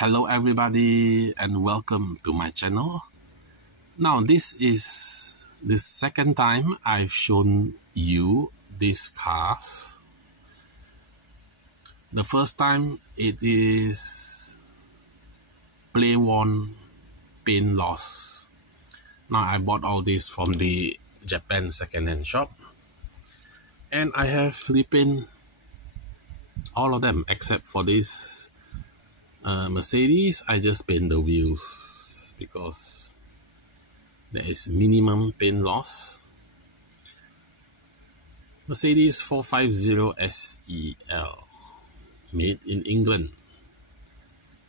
Hello everybody and welcome to my channel. Now this is the second time I've shown you these cars. The first time it is play worn paint loss. Now I bought all this from the Japan second-hand shop and I have repainted all of them except for this Mercedes. I just paint the wheels because there is minimum paint loss. Mercedes 450 SEL, made in England,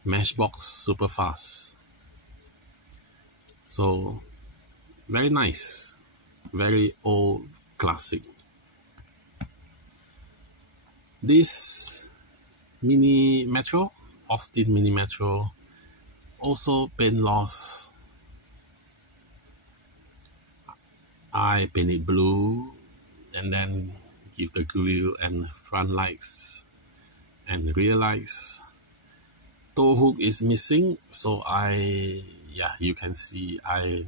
Matchbox super fast. So very nice, very old classic. This Mini Metro, Austin Mini Metro, also paint loss. I paint it blue and then give the grille and front lights and rear lights. Tow hook is missing, so you can see I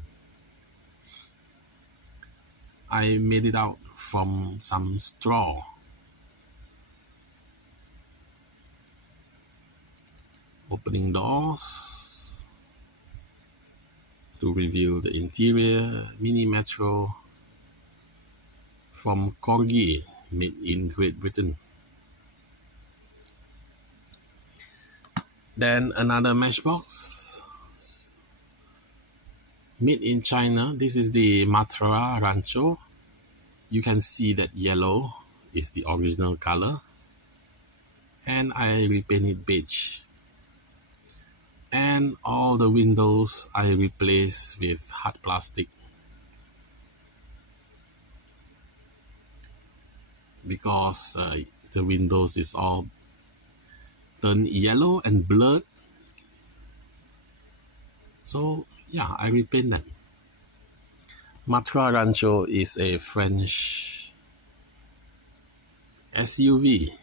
made it out from some straw. Opening doors to reveal the interior. Mini Metro from Corgi, made in Great Britain. Then another Matchbox made in China. This is the Matra Rancho. You can see that yellow is the original color and I repainted beige. And all the windows I replaced with hard plastic because the windows is all turned yellow and blurred. So yeah, I repaint them. Matra Rancho is a French SUV.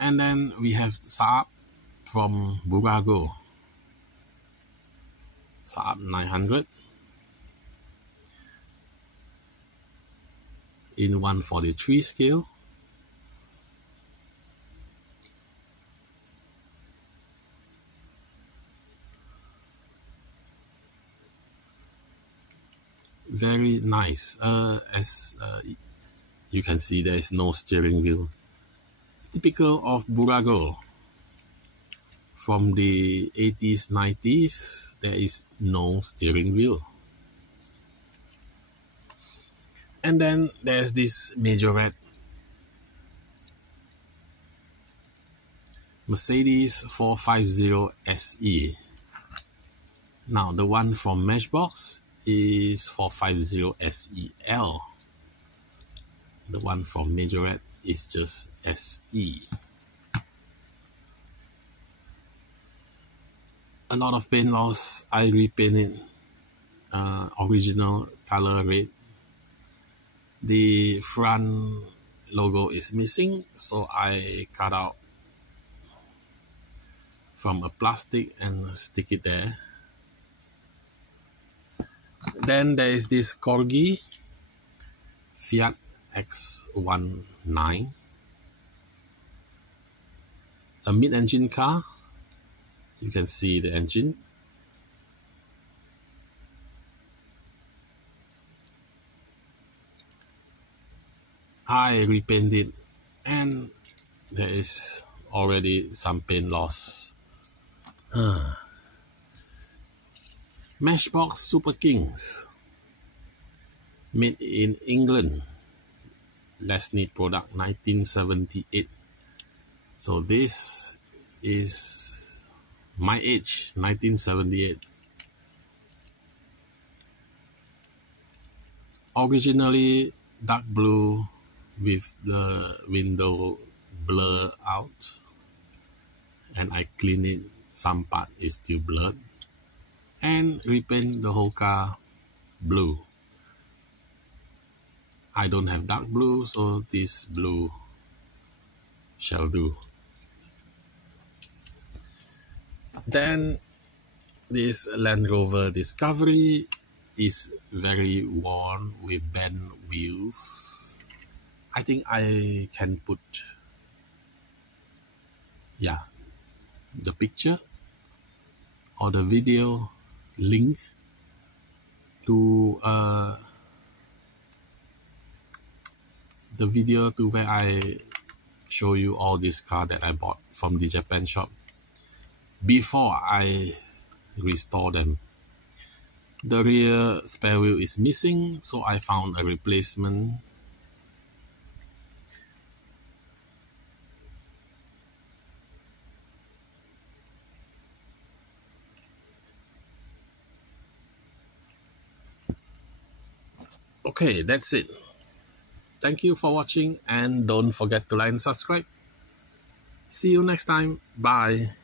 And then we have Saab from Burago, Saab 900 in 1/43 scale. Very nice. As you can see, there is no steering wheel. Typical of Burago. From the 80s, 90s, there is no steering wheel. And then there's this majorette. Mercedes 450 SE. Now the one from Matchbox is 450 SEL. The one from majorette is just SE. A lot of paint loss. I repainted original color red. The front logo is missing, so I cut out from a plastic and stick it there. Then there is this Corgi Fiat X19, a mid-engine car. You can see the engine. I repainted and there is already some paint loss. Matchbox Super Kings, made in England, Lesney product, 1978. So this is my age, 1978. Originally dark blue with the window blur out, and I clean it. Some part is still blurred, and repaint the whole car blue. I don't have dark blue, so this blue shall do. Then this Land Rover Discovery is very worn with bent wheels. I think I can put the picture or the video link to the video to where I show you all this car that I bought from the Japan shop before I restore them. The rear spare wheel is missing, so I found a replacement. Okay, that's it. Thank you for watching and don't forget to like and subscribe. See you next time. Bye.